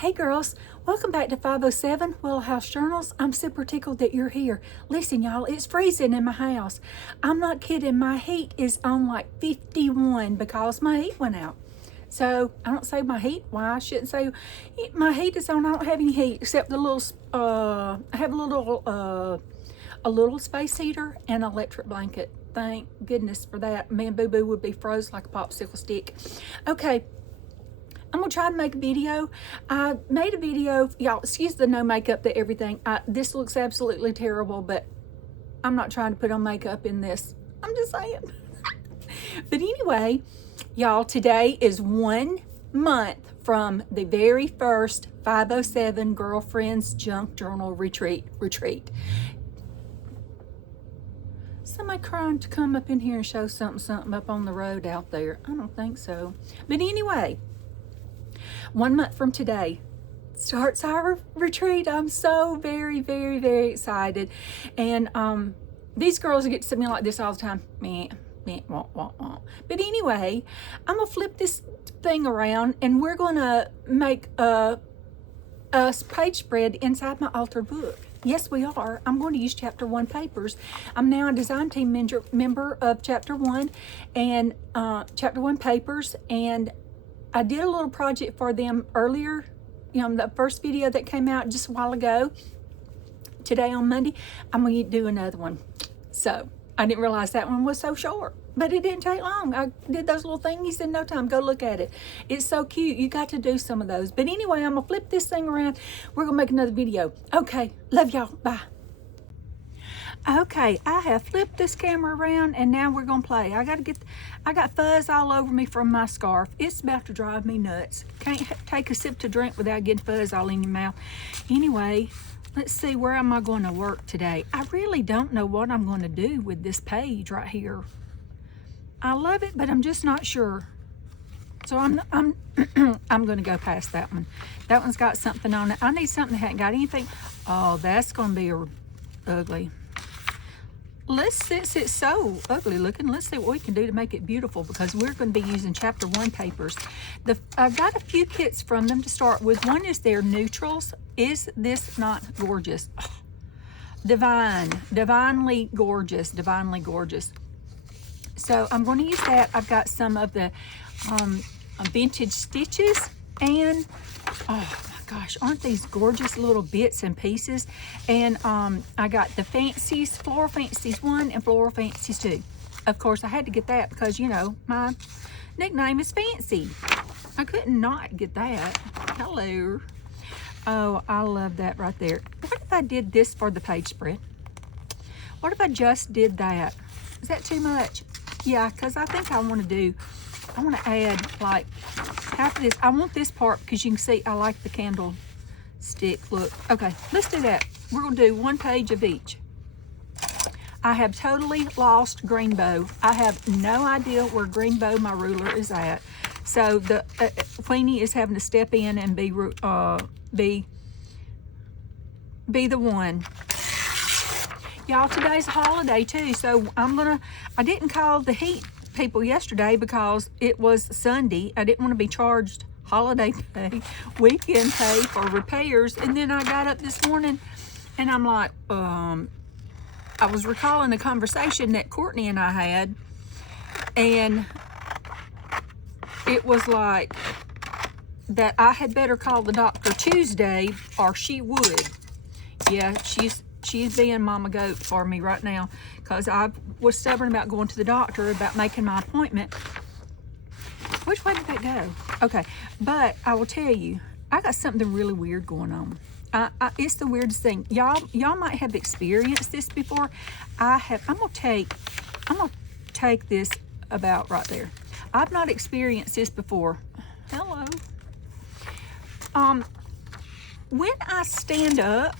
Hey girls, welcome back to 507 Willow House Journals. I'm super tickled that you're here. Listen y'all, it's freezing in my house. I'm not kidding, my heat is on like 51 because my heat went out. So I don't say my heat, why I shouldn't say my heat is on. I don't have any heat except the little, I have a little space heater and an electric blanket. Thank goodness for that. Me and Boo Boo would be froze like a popsicle stick. Okay. I'm gonna try to make a video. I made a video, y'all excuse the no makeup, the everything. This looks absolutely terrible, but I'm not trying to put on makeup in this. I'm just saying. But anyway, y'all, today is 1 month from the very first 507 Girlfriends Junk Journal Retreat. Somebody trying to come up in here and show something up on the road out there. I don't think so. But anyway, 1 month from today starts our retreat. I'm so very, very, very excited. And these girls get to see me like this all the time. But anyway, I'm gonna flip this thing around and we're gonna make a page spread inside my altered book. Yes, we are. I'm going to use chapter 1 papers. I'm now a design team member of chapter 1 and chapter 1 papers, and I did a little project for them earlier, the first video that came out just a while ago. Today on Monday, I'm going to do another one. So I didn't realize that one was so short, but it didn't take long. I did those little thingies in no time. Go look at it. It's so cute. You got to do some of those. But anyway, I'm going to flip this thing around. We're going to make another video. Okay. Love y'all. Bye. Okay, I have flipped this camera around and now we're gonna play. I got fuzz all over me from my scarf. It's about to drive me nuts. Can't take a sip to drink without getting fuzz all in your mouth. Anyway, let's see, where am I going to work today? I really don't know what I'm going to do with this page right here. I love it, but I'm just not sure. So I'm going to go past that one. That one's got something on it. I need something that hadn't got anything. Oh, that's going to be ugly. Since it's so ugly looking, let's see what we can do to make it beautiful, because we're going to be using chapter 1 papers. I've got a few kits from them to start with. One is their neutrals. Is this not gorgeous? Oh, divinely gorgeous. So I'm going to use that. I've got some of the vintage stitches, and oh my gosh, aren't these gorgeous little bits and pieces? And I got the fancies, Floral Fancies 1 and Floral Fancies 2. Of course, I had to get that because, my nickname is Fancy. I couldn't not get that. Hello. Oh, I love that right there. What if I did this for the page spread? What if I just did that? Is that too much? Yeah, because I think I want to add like half of this. I want this part because you can see I like the candlestick look. Okay, let's do that. We're going to do 1 page of each. I have totally lost Greenbow. I have no idea where Greenbow, my ruler, is at. So the Queenie is having to step in and be the one. Y'all, today's a holiday too, so I didn't call the heat people yesterday because it was Sunday. I didn't want to be charged holiday pay, weekend pay for repairs. And then I got up this morning and I'm like, I was recalling a conversation that Courtney and I had, and it was like that I had better call the doctor Tuesday or she would. Yeah, she's being mama goat for me right now because I was stubborn about going to the doctor, about making my appointment. Which way did that go? Okay, but I will tell you, I got something really weird going on. It's the weirdest thing. Y'all might have experienced this before. I have. I'm gonna take this about right there. I've not experienced this before. Hello. When I stand up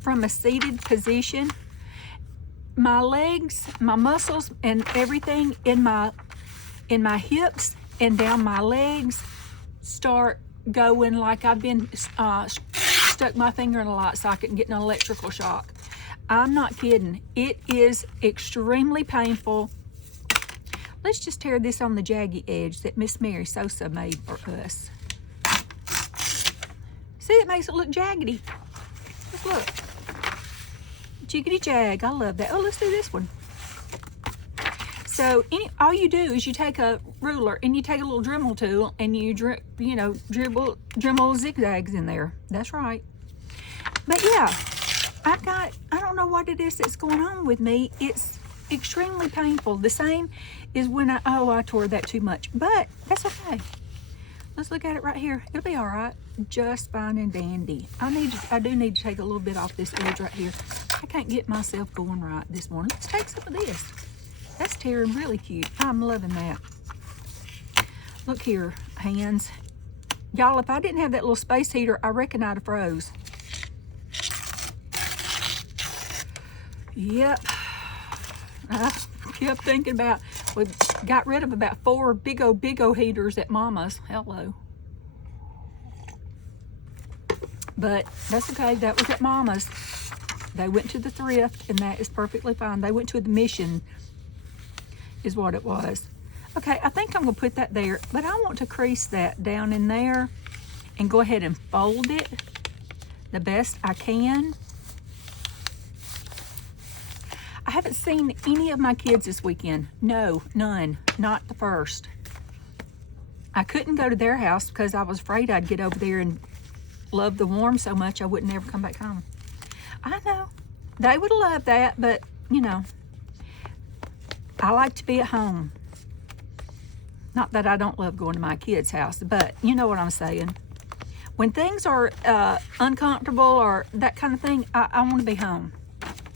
from a seated position, my legs, my muscles, and everything in my hips and down my legs start going like I've been stuck my finger in a light socket and getting an electrical shock. I'm not kidding. It is extremely painful. Let's just tear this on the jaggy edge that Miss Mary Sosa made for us. See, it makes it look jaggedy. Just look. Jiggity jag. I love that. Oh, let's do this one. So all you do is you take a ruler and you take a little Dremel tool and you dremel zigzags in there. That's right. But yeah, I don't know what it is that's going on with me. It's extremely painful. The same is when I tore that too much, but that's okay. Let's look at it right here. It'll be all right, just fine and dandy. I do need to take a little bit off this edge right here. I can't get myself going right this morning. Let's take some of this. That's tearing really cute. I'm loving that. Look here, hands. Y'all, if I didn't have that little space heater, I reckon I'd have froze. Yep. I kept thinking about, we got rid of about 4 big old heaters at Mama's. Hello. But that's okay. That was at Mama's. They went to the thrift, and that is perfectly fine. They went to the Mission, is what it was. Okay, I think I'm going to put that there, but I want to crease that down in there and go ahead and fold it the best I can. I haven't seen any of my kids this weekend. No, none. Not the first. I couldn't go to their house because I was afraid I'd get over there and love the warm so much I wouldn't ever come back home. I know. They would love that, but, you know, I like to be at home. Not that I don't love going to my kids' house, but you know what I'm saying. When things are uncomfortable or that kind of thing, I want to be home.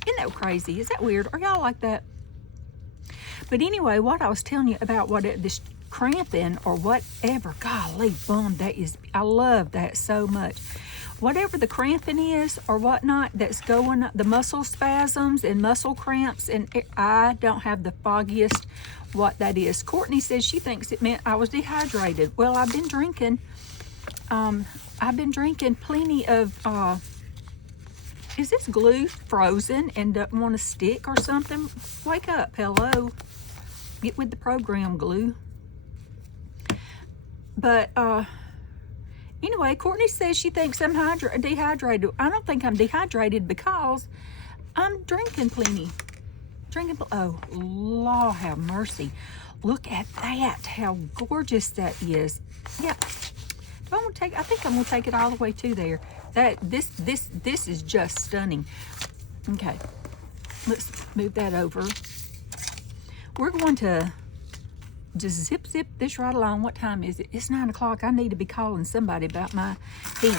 Isn't that crazy? Is that weird? Are y'all like that? But anyway, what I was telling you about this cramping or whatever, golly, bum, that is, I love that so much. Whatever the cramping is or whatnot that's going, the muscle spasms and muscle cramps, and I don't have the foggiest what that is. Courtney says she thinks it meant I was dehydrated. Well, I've been drinking plenty of, is this glue frozen and doesn't want to stick or something? Wake up, hello. Get with the program, glue. But, anyway, Courtney says she thinks I'm dehydrated. I don't think I'm dehydrated because I'm drinking plenty. Oh, Lord have mercy. Look at that, how gorgeous that is. Yeah, I think I'm gonna take it all the way to there. This is just stunning. Okay, let's move that over. We're going to just zip this right along. What time is it? It's 9 o'clock. I need to be calling somebody about my heat.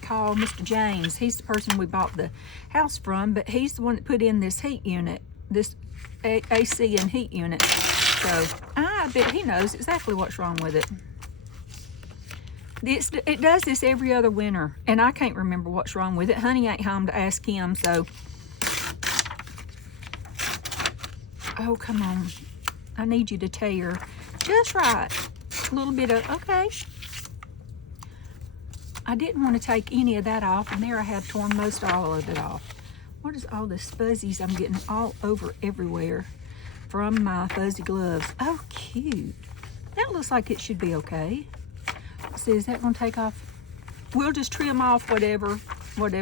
Call Mr. James. He's the person we bought the house from, but he's the one that put in this heat unit, this AC and heat unit. So I bet he knows exactly what's wrong with it. It does this every other winter, and I can't remember what's wrong with it. Honey ain't home to ask him, so. Oh, come on. I need you to tear just right. A little bit of, okay. I didn't want to take any of that off, and there I have torn most all of it off. What is all this fuzzies I'm getting all over everywhere from my fuzzy gloves? Oh, cute. That looks like it should be okay. Let's see, is that going to take off? We'll just trim off whatever. I'm going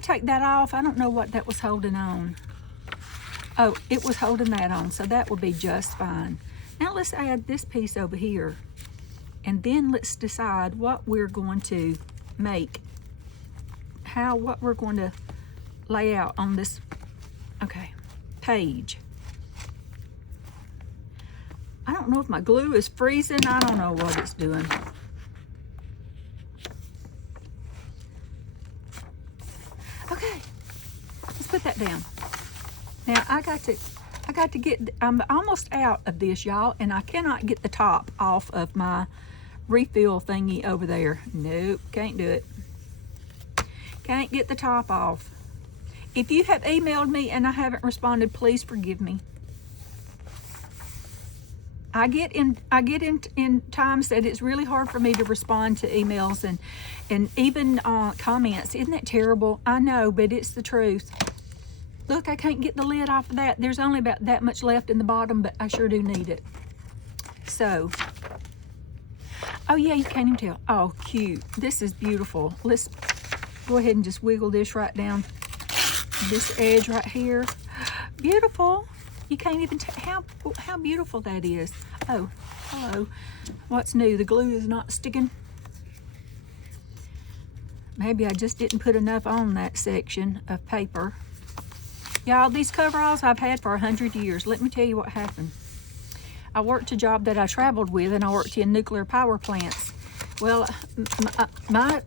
to take that off. I don't know what that was holding on. Oh, it was holding that on, so that will be just fine. Now let's add this piece over here, and then let's decide what we're going to make, what we're going to lay out on this, okay, page. I don't know if my glue is freezing. I don't know what it's doing. Okay, let's put that down. Now I got to get, I'm almost out of this, y'all, and I cannot get the top off of my refill thingy over there. Nope, can't do it. Can't get the top off. If you have emailed me and I haven't responded, please forgive me. I get in times that it's really hard for me to respond to emails and even comments. Isn't that terrible? I know, but it's the truth. Look, I can't get the lid off of that. There's only about that much left in the bottom, but I sure do need it. So, Oh yeah, you can't even tell. Oh, cute. This is beautiful. Let's go ahead and just wiggle this right down this edge right here. Beautiful. You can't even tell how beautiful that is. Oh, hello. What's new? The glue is not sticking. Maybe I just didn't put enough on that section of paper. Y'all, these coveralls I've had for 100 years. Let me tell you what happened. I worked a job that I traveled with, and I worked in nuclear power plants. Well, my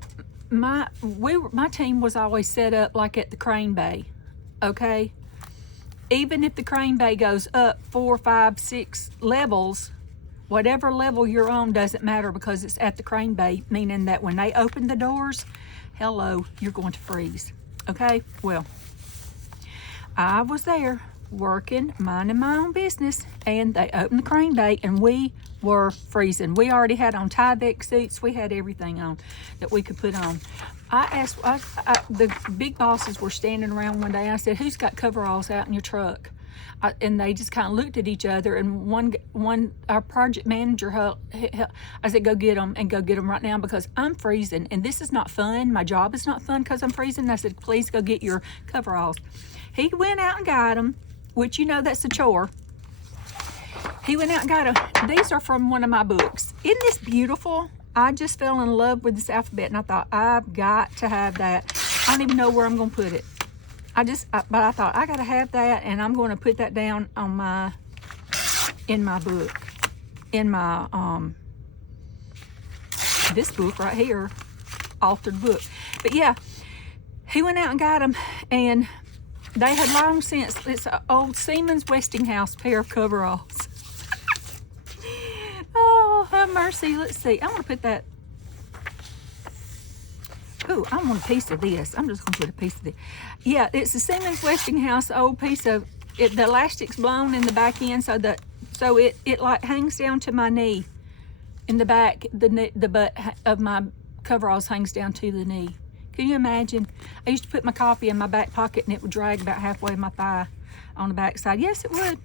team was always set up like at the crane bay, okay? Even if the crane bay goes up 4, 5, 6 levels, whatever level you're on doesn't matter because it's at the crane bay, meaning that when they open the doors, hello, you're going to freeze, okay? Well, I was there working, minding my own business, and they opened the crane bay and we were freezing. We already had on Tyvek suits. We had everything on that we could put on. I asked, the big bosses were standing around one day. I said, who's got coveralls out in your truck? And they just kind of looked at each other, and our project manager, I said, go get them, and go get them right now because I'm freezing and this is not fun. My job is not fun because I'm freezing. I said, please go get your coveralls. He went out and got them, which you know that's a chore. He went out and got them. These are from one of my books. Isn't this beautiful? I just fell in love with this alphabet and I thought, I've got to have that. I don't even know where I'm going to put it. But I thought, I got to have that, and I'm going to put that down on in my book. In my, this book right here, altered book. But yeah, he went out and got them, and they had long since, it's an old Siemens Westinghouse pair of coveralls. Oh, have mercy. Let's see. I'm going to put that. Ooh, I want a piece of this. I'm just going to put a piece of this. Yeah, it's a Siemens Westinghouse old piece of it. The elastic's blown in the back end, so it like hangs down to my knee. In the back, the butt of my coveralls hangs down to the knee. Can you imagine? I used to put my coffee in my back pocket, and it would drag about halfway my thigh on the back side. Yes, it would.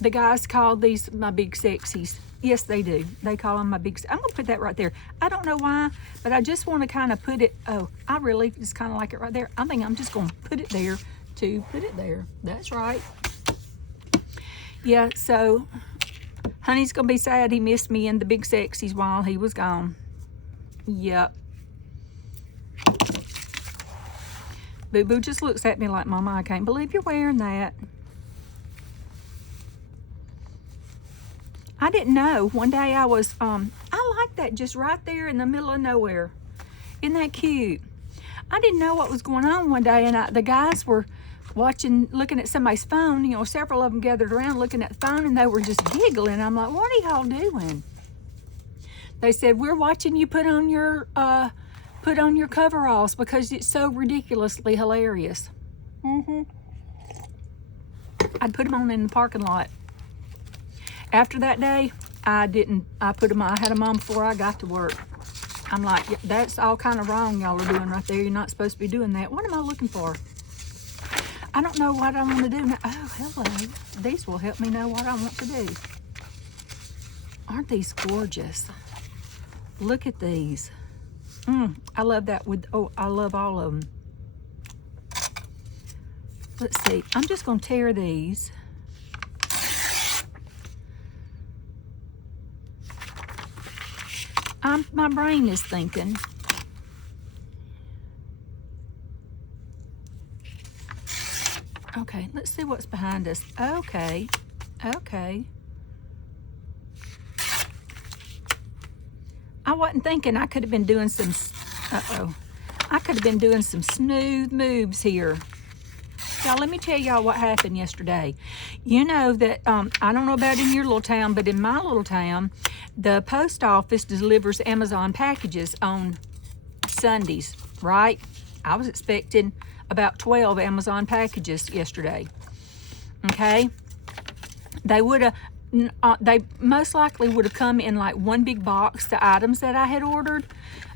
The guys call these my big sexies. Yes, they do. They call them my big... I'm going to put that right there. I don't know why, but I just want to kind of put it... Oh, I really just kind of like it right there. I think I'm just going to put it there to put it there. That's right. Yeah, so honey's going to be sad he missed me in the big sexies while he was gone. Yep. Boo-Boo just looks at me like, Mama, I can't believe you're wearing that. I didn't know. One day I was, I like that just right there in the middle of nowhere. Isn't that cute? I didn't know what was going on one day, and the guys were looking at somebody's phone. You know, several of them gathered around looking at the phone, and they were just giggling. I'm like, what are y'all doing? They said, we're watching you put on your coveralls because it's so ridiculously hilarious. I'd put them on in the parking lot. After that day, I put them on. I had them on before I got to work. I'm like, that's all kind of wrong y'all are doing right there. You're not supposed to be doing that. What am I looking for? I don't know what I want to do now. Oh, hello. These will help me know what I want to do. Aren't these gorgeous? Look at these. I love that I love all of them. Let's see. I'm just going to tear these. My brain is thinking. Okay, let's see what's behind us. Okay. I wasn't thinking I could have been doing some, I could have been doing some smooth moves here. Y'all, let me tell y'all what happened yesterday. You know that, I don't know about in your little town, but in my little town, the post office delivers Amazon packages on Sundays, right? I was expecting about 12 Amazon packages yesterday, okay? They would have, they most likely would have come in like one big box, the items that I had ordered.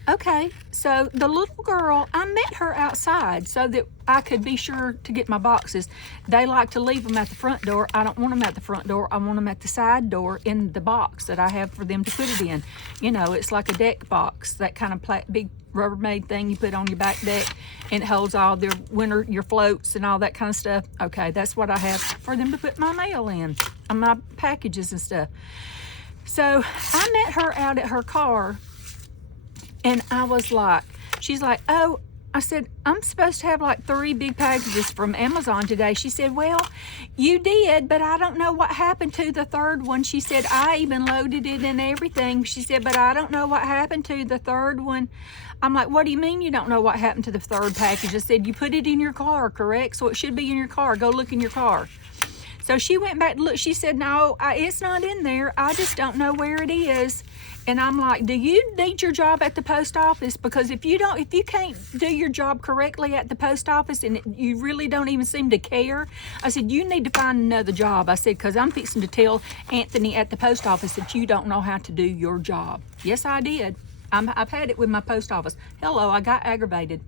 Okay, so the little girl, I met her outside so that I could be sure to get my boxes. They like to leave them at the front door. I don't want them at the front door. I want them at the side door in the box that I have for them to put it in. You know, it's like a deck box, that kind of big Rubbermaid thing you put on your back deck, and it holds all their your floats and all that kind of stuff. Okay, that's what I have for them to put my mail in, and my packages and stuff. So I met her out at her car, and I was like, she's like, oh, I said, I'm supposed to have like 3 big packages from Amazon today. She said, well, you did, but I don't know what happened to the 3rd one. She said, I even loaded it and everything. She said, but I don't know what happened to the 3rd one. I'm like, what do you mean you don't know what happened to the 3rd package? I said, you put it in your car, correct? So it should be in your car. Go look in your car. So she went back to look. She said, no, it's not in there. I just don't know where it is. And I'm like, do you need your job at the post office? Because if you can't do your job correctly at the post office, and you really don't even seem to care, I said, you need to find another job. I said, because I'm fixing to tell Anthony at the post office that you don't know how to do your job. Yes, I did. I've had it with my post office. Hello, I got aggravated.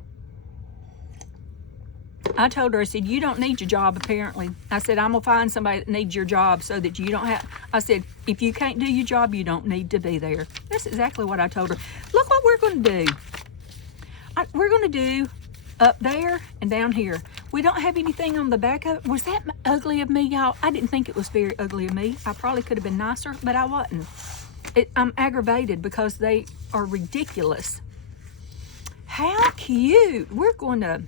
I told her, I said, you don't need your job, apparently. I said, I'm going to find somebody that needs your job so that you don't have... I said, if you can't do your job, you don't need to be there. That's exactly what I told her. Look what we're going to do. We're going to do up there and down here. We don't have anything on the back of it. Was that ugly of me, y'all? I didn't think it was very ugly of me. I probably could have been nicer, but I wasn't. I'm aggravated because they are ridiculous. How cute. We're going to...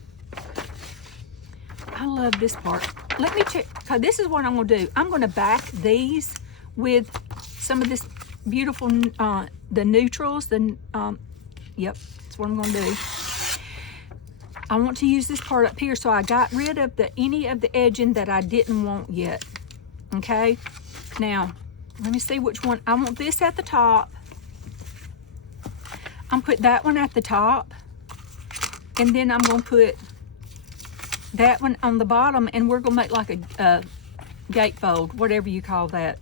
I love this part. Let me check. This is what I'm going to do. I'm going to back these with some of this beautiful, the neutrals. Yep, that's what I'm going to do. I want to use this part up here, so I got rid of any of the edging that I didn't want yet. Okay? Now, let me see which one. I want this at the top. I'm going to put that one at the top. And then I'm going to put that one on the bottom, and we're gonna make like a gatefold, whatever you call that.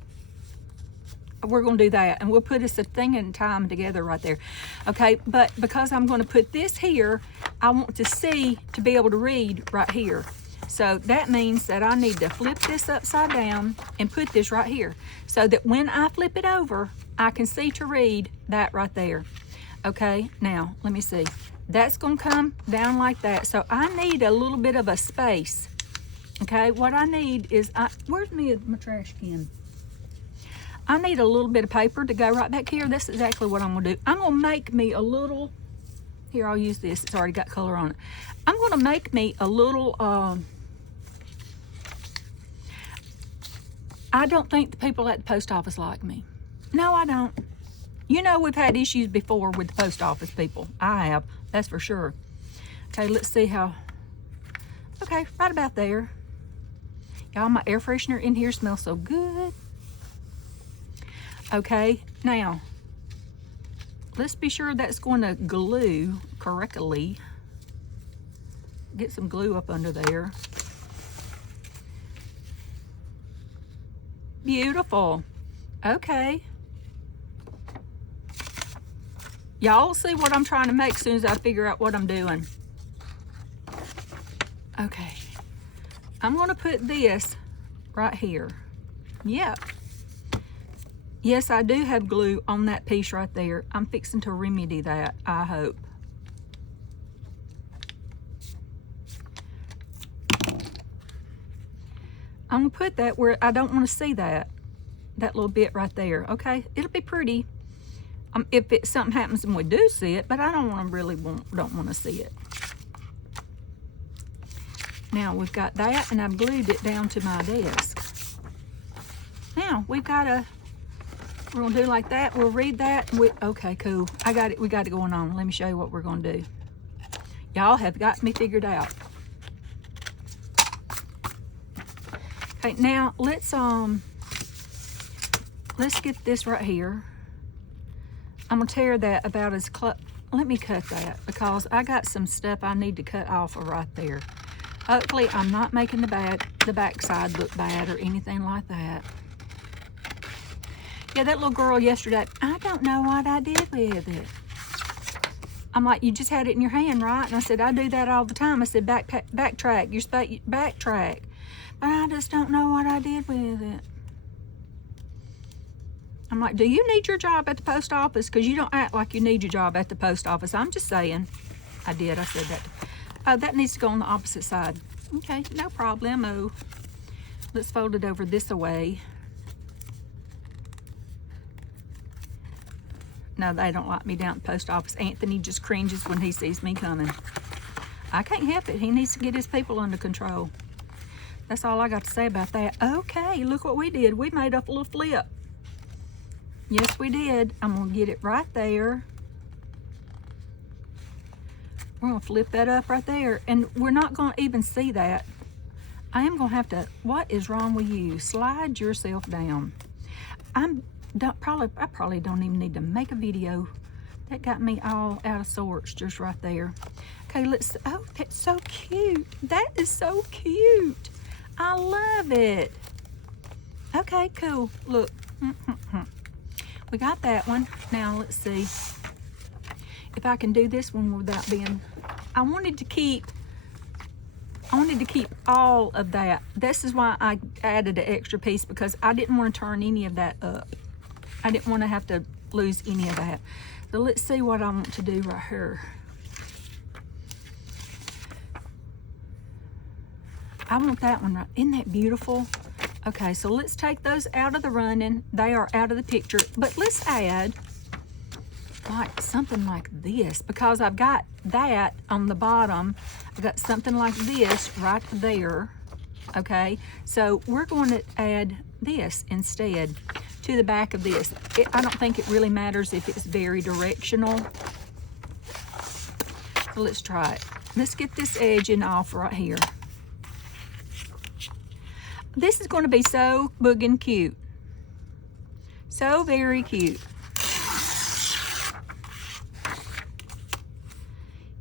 We're gonna do that, and we'll put us a thing in time together right there. Okay, but because I'm gonna put this here, I want to be able to read right here. So that means that I need to flip this upside down and put this right here, so that when I flip it over, I can see to read that right there. Okay, now let me see. That's going to come down like that. So I need a little bit of a space. Okay, what I need is, where's my trash can? I need a little bit of paper to go right back here. That's exactly what I'm going to do. I'm going to make me a little, here, I'll use this. It's already got color on it. I'm going to make me a little, I don't think the people at the post office like me. No, I don't. You know, we've had issues before with the post office people. I have, that's for sure. Okay, let's see how, okay, right about there. Y'all, my air freshener in here smells so good. Okay, now, let's be sure that's going to glue correctly. Get some glue up under there. Beautiful. Okay. Y'all see what I'm trying to make as soon as I figure out what I'm doing. Okay. I'm going to put this right here. Yep. Yes, I do have glue on that piece right there. I'm fixing to remedy that, I hope. I'm going to put that where I don't want to see that little bit right there. Okay, it'll be pretty. If something happens and we do see it, but I don't want to see it. Now we've got that, and I've glued it down to my desk. Now we've got we're gonna do like that. We'll read that. Okay, cool. I got it. We got it going on. Let me show you what we're gonna do. Y'all have got me figured out. Okay, now let's get this right here. I'm gonna tear that about as close. Let me cut that, because I got some stuff I need to cut off of right there. Hopefully I'm not making the back side look bad or anything like that. Yeah, that little girl yesterday, I don't know what I did with it. I'm like, you just had it in your hand, right? And I said, I do that all the time. I said, backtrack. You're supposed to backtrack. But I just don't know what I did with it. I'm like, do you need your job at the post office? Because you don't act like you need your job at the post office. I'm just saying. I did. I said that. Oh, that needs to go on the opposite side. Okay, no problemo. Let's fold it over this way. No, they don't like me down at the post office. Anthony just cringes when he sees me coming. I can't help it. He needs to get his people under control. That's all I got to say about that. Okay, look what we did. We made up a little flip. Yes, we did. I'm going to get it right there. We're going to flip that up right there. And we're not going to even see that. I am going to have to... What is wrong with you? Slide yourself down. I probably don't even need to make a video. That got me all out of sorts just right there. Okay, let's... Oh, that's so cute. That is so cute. I love it. Okay, cool. Look. We got that one. Now, let's see if I can do this one without being... I wanted to keep all of that. This is why I added an extra piece, because I didn't want to turn any of that up. I didn't want to have to lose any of that. So let's see what I want to do right here. I want that one right. Isn't that beautiful? Okay, so let's take those out of the running. They are out of the picture. But let's add like something like this, because I've got that on the bottom. I've got something like this right there. Okay, so we're going to add this instead to the back of this. I don't think it really matters if it's very directional. So let's try it. Let's get this edging off right here. This is going to be so boogin' cute. So very cute.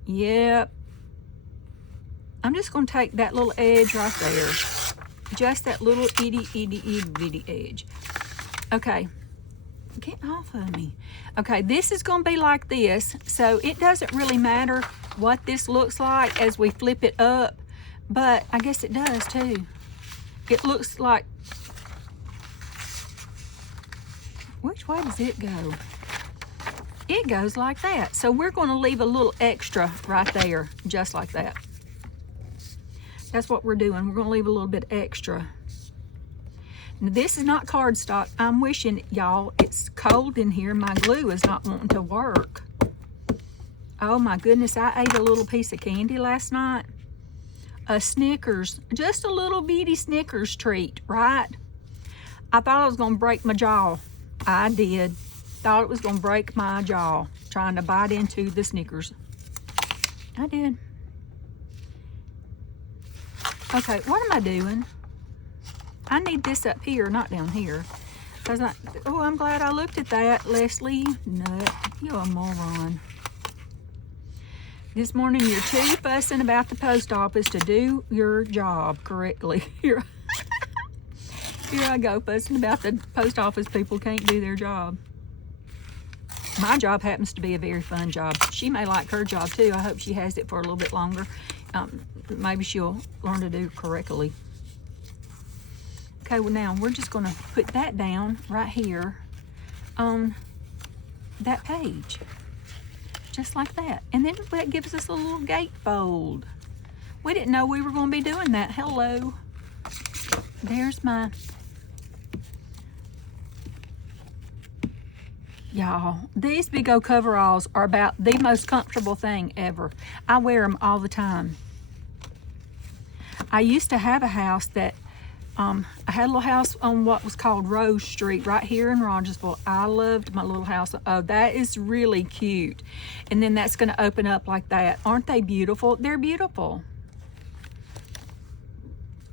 Yep. I'm just going to take that little edge right there. Just that little itty bitty edge. Okay. Get off of me. Okay, this is going to be like this. So it doesn't really matter what this looks like as we flip it up. But I guess it does too. It looks like... Which way does it go? It goes like that. So we're going to leave a little extra right there, just like that. That's what we're doing. We're going to leave a little bit extra. Now, this is not cardstock. I'm wishing, y'all, it's cold in here. My glue is not wanting to work. Oh my goodness, I ate a little piece of candy last night. A Snickers, just a little bitty Snickers treat, right? I thought I was going to break my jaw. I did. Thought it was going to break my jaw trying to bite into the Snickers. I did. Okay, what am I doing? I need this up here, not down here. Oh, I'm glad I looked at that, Leslie. Nut, you're a moron. This morning, you're too fussing about the post office to do your job correctly. Here I go, fussing about the post office people can't do their job. My job happens to be a very fun job. She may like her job too. I hope she has it for a little bit longer. Maybe she'll learn to do it correctly. Okay, well now we're just gonna put that down right here on that page. Just like that. And then that gives us a little gatefold. We didn't know we were going to be doing that. Hello. There's my... Y'all, these big old coveralls are about the most comfortable thing ever. I wear them all the time. I used to have a house that... I had a little house on what was called Rose Street right here in Rogersville. I loved my little house. Oh, that is really cute. And then that's going to open up like that. Aren't they beautiful? They're beautiful.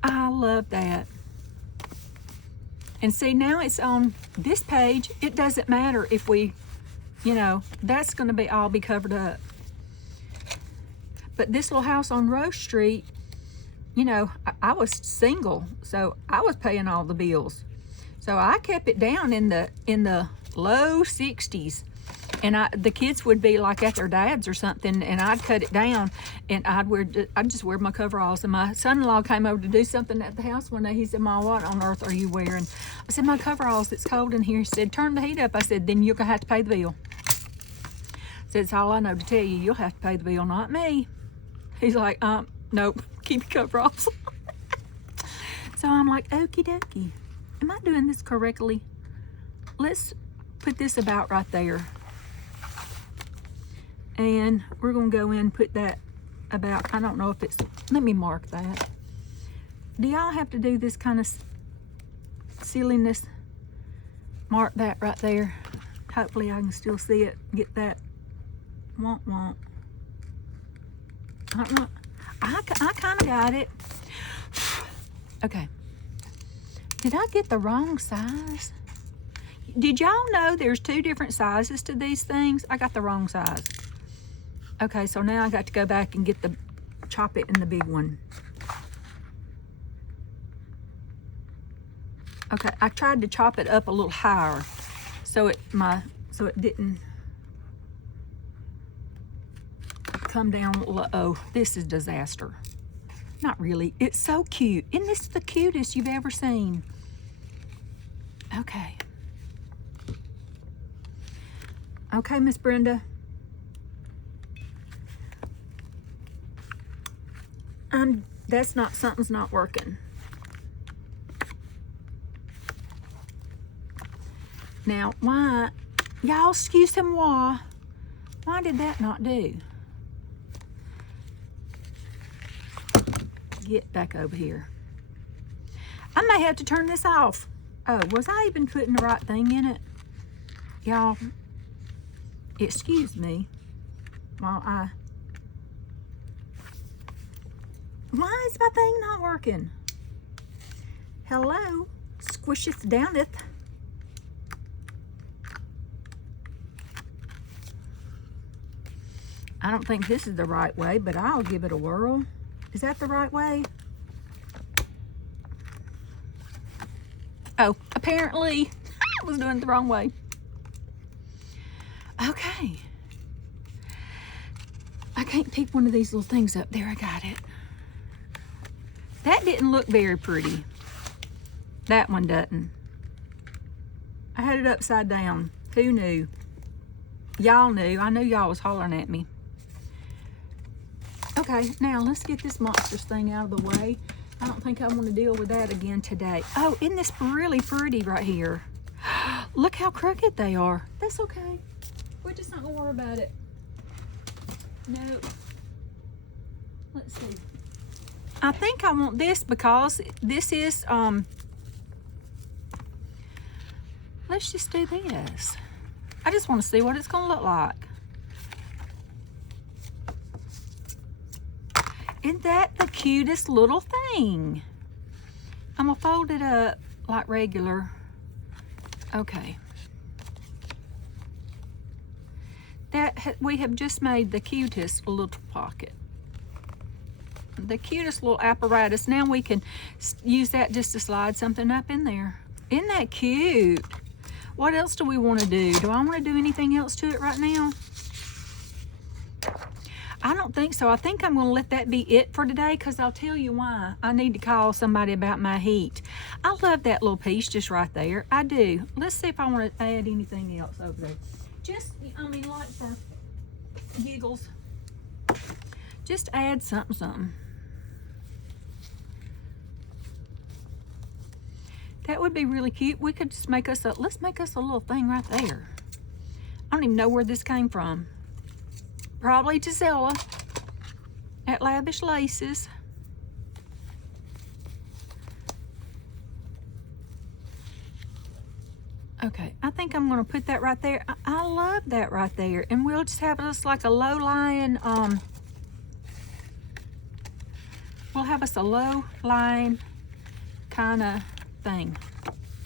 I love that. And see, now it's on this page. It doesn't matter if we, you know, that's going to be all be covered up. But this little house on Rose Street, you know, I was single, so I was paying all the bills. So I kept it down in the low 60s. And the kids would be like at their dad's or something, and I'd cut it down, and I'd just wear my coveralls. And my son-in-law came over to do something at the house one day. He said, "Ma, what on earth are you wearing?" I said, "My coveralls. It's cold in here." He said, "Turn the heat up." I said, "Then you're gonna have to pay the bill." I said, "It's all I know to tell you. You'll have to pay the bill, not me." He's like, "Nope. Keep your coveralls." So I'm like, okie dokie. Am I doing this correctly? Let's put this about right there. And we're going to go in and put that about, I don't know if it's, let me mark that. Do y'all have to do this kind of silliness? Mark that right there. Hopefully I can still see it. Get that. Won't. I don't know. I kind of got it. Okay. Did I get the wrong size? Did y'all know there's 2 different sizes to these things? I got the wrong size. Okay, so now I got to go back and get chop it in the big one. Okay, I tried to chop it up a little higher so it didn't come down low. This is disaster. Not really. It's so cute. Isn't this the cutest you've ever seen? Okay. Okay, Miss Brenda. Something's not working. Now, why, y'all excuse him, why did that not do? Get back over here. I may have to turn this off. Oh, was I even putting the right thing in it? Y'all, excuse me while why is my thing not working? Hello? Squisheth downeth. I don't think this is the right way, but I'll give it a whirl. Is that the right way? Oh, apparently I was doing it the wrong way. Okay. I can't pick one of these little things up. There, I got it. That didn't look very pretty. That one doesn't. I had it upside down. Who knew? Y'all knew. I knew y'all was hollering at me. Okay, now let's get this monstrous thing out of the way. I don't think I want to deal with that again today. Oh, isn't this really pretty right here? Look how crooked they are. That's okay. We're just not going to worry about it. No. Let's see. I think I want this because this is, let's just do this. I just want to see what it's going to look like. Isn't that the cutest little thing? I'm going to fold it up like regular. Okay. We have just made the cutest little pocket. The cutest little apparatus. Now we can use that just to slide something up in there. Isn't that cute? What else do we want to do? Do I want to do anything else to it right now? I don't think so. I think I'm going to let that be it for today because I'll tell you why. I need to call somebody about my heat. I love that little piece just right there. I do. Let's see if I want to add anything else over there. Just, I mean, like for giggles. Just add something. That would be really cute. We could just make us let's make us a little thing right there. I don't even know where this came from. Probably Gisela at Lavish Laces. Okay, I think I'm going to put that right there. I love that right there. And we'll just have us like a low-lying, we'll have us a low-lying kind of thing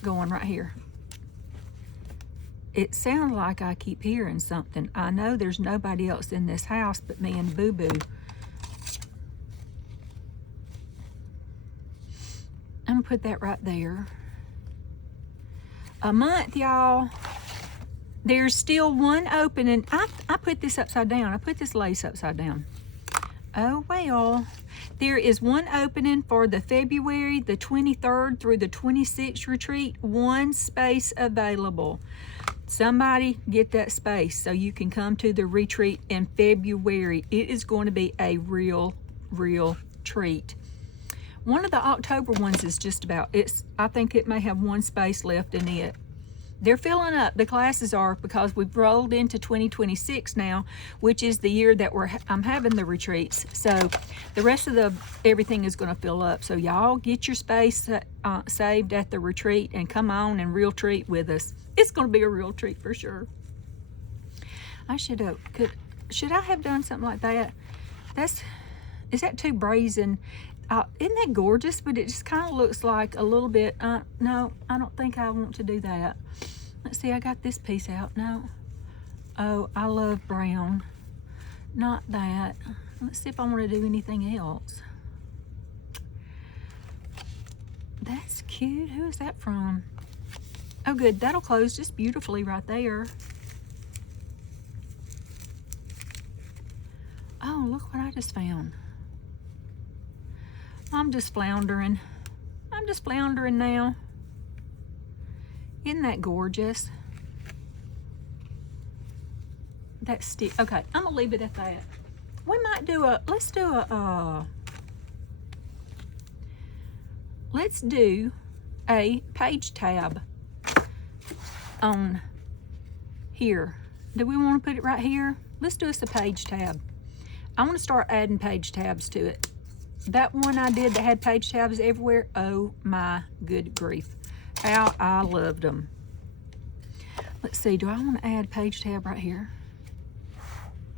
going right here. It sounds like I keep hearing something. I know there's nobody else in this house but me and Boo Boo. I'm gonna put that right there. a month, y'all. There's still one opening. I put this upside down. I put this lace upside down. Oh, well. There is one opening for the February the 23rd through the 26th retreat. One space available. Somebody get that space so you can come to the retreat in February. It is going to be a real treat. One of the October ones is just about, I think it may have one space left in it. They're filling up, the classes are, because we've rolled into 2026 now, which is the year that I'm having the retreats. So the rest of everything is going to fill up. So y'all get your space saved at the retreat and come on and real treat with us. It's going to be a real treat for sure. I should I have done something like that? Is that too brazen? Isn't that gorgeous? But it just kind of looks like a little bit, no, I don't think I want to do that. Let's see, I got this piece out. No. Oh, I love brown. Not that. Let's see if I want to do anything else. That's cute. Who is that from? Oh, good. That'll close just beautifully right there. Oh, look what I just found. I'm just floundering. I'm just floundering now. Isn't that gorgeous? That's still, okay, I'm gonna leave it at that. We might do let's do a page tab on here. Do we want to put it right here? Let's do us a page tab. I want to start adding page tabs to it. That one I did that had page tabs everywhere, oh my good grief. How I loved them. Let's see, do I want to add page tab right here?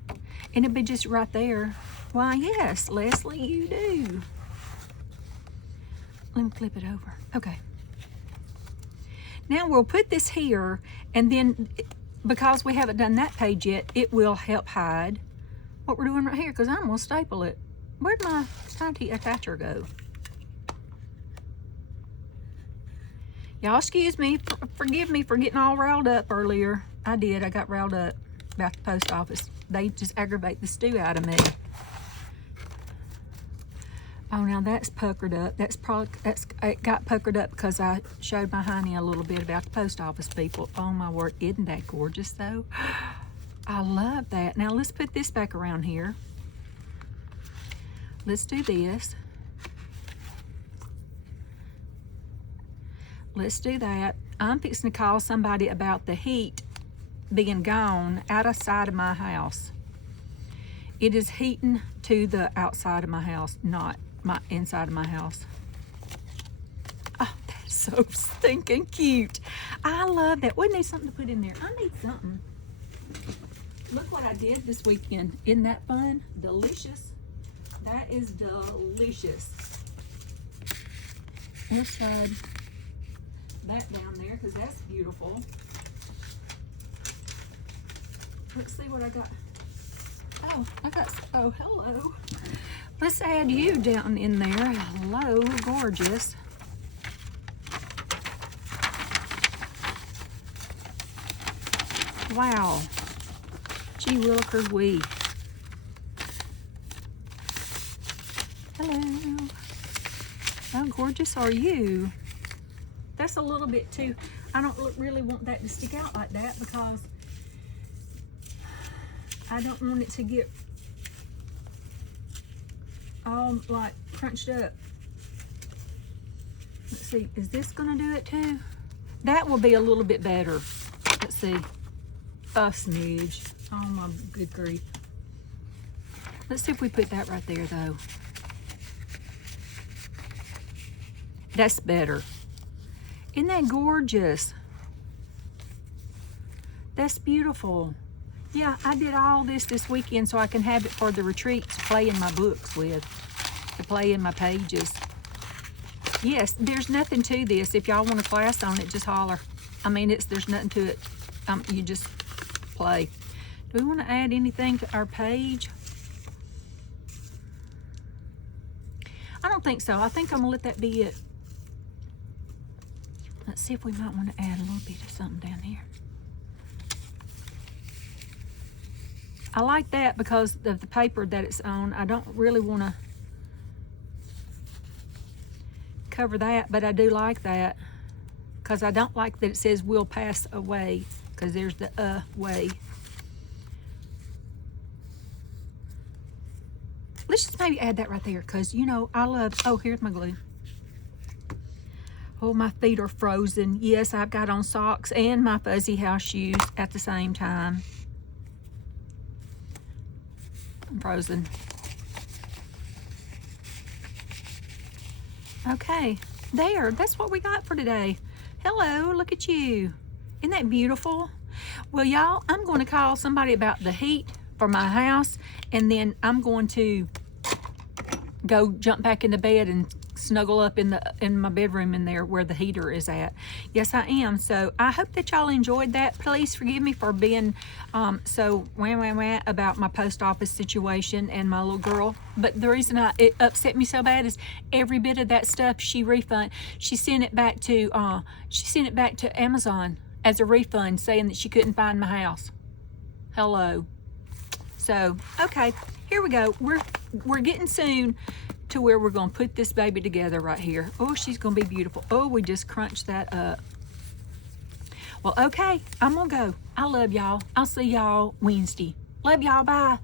And it'd be just right there. Why, yes, Leslie, you do. Let me flip it over. Okay. Now we'll put this here, and then because we haven't done that page yet, it will help hide what we're doing right here, because I'm going to staple it. Where'd my tiny attacher go? Y'all excuse me, forgive me for getting all riled up earlier. I did, I got riled up about the post office. They just aggravate the stew out of me. Oh, now that's puckered up. It got puckered up because I showed my honey a little bit about the post office people. Oh my word, isn't that gorgeous though? I love that. Now let's put this back around here. Let's do this. Let's do that. I'm fixing to call somebody about the heat being gone outside of my house. It is heating to the outside of my house, not my inside of my house. Oh, that's so stinking cute. I love that. We need something to put in there. I need something. Look what I did this weekend. Isn't that fun? Delicious. That is delicious. Let's slide that down there because that's beautiful. Let's see what I got. Oh, hello. Let's add you down in there. Hello, gorgeous. Wow. Gee willikers wee. Hello. How gorgeous are you? That's a little bit too, I don't really want that to stick out like that because I don't want it to get all like crunched up. Let's see, is this gonna do it too? That will be a little bit better. Let's see, a smidge. Oh my good grief. Let's see if we put that right there though. That's better. Isn't that gorgeous? That's beautiful. Yeah, I did all this weekend so I can have it for the retreat to play in my books with, to play in my pages. Yes, there's nothing to this. If y'all want a class on it, just holler. I mean, there's nothing to it. You just play. Do we want to add anything to our page? I don't think so. I think I'm gonna let that be it. Let's see if we might want to add a little bit of something down here. I like that because of the paper that it's on. I don't really want to cover that, but I do like that because I don't like that it says will pass away, because there's the way. Let's just maybe add that right there, because you know I love, oh, here's my glue. Oh, my feet are frozen. Yes, I've got on socks and my fuzzy house shoes at the same time. I'm frozen. Okay, there, that's what we got for today. Hello, look at you. Isn't that beautiful? Well, y'all, I'm going to call somebody about the heat for my house, and then I'm going to go jump back into bed and snuggle up in my bedroom in there where the heater is at. Yes, I am. So I hope that y'all enjoyed that. Please forgive me for being so wah about my post office situation and my little girl. But the reason it upset me so bad is every bit of that stuff she sent it back to Amazon as a refund, saying that she couldn't find my house. Hello. So okay, here we go. We're getting soon to where we're gonna put this baby together right here. Oh, she's gonna be beautiful. Oh, we just crunched that up. Well, okay, I'm gonna go. I love y'all. I'll see y'all Wednesday. Love y'all, bye.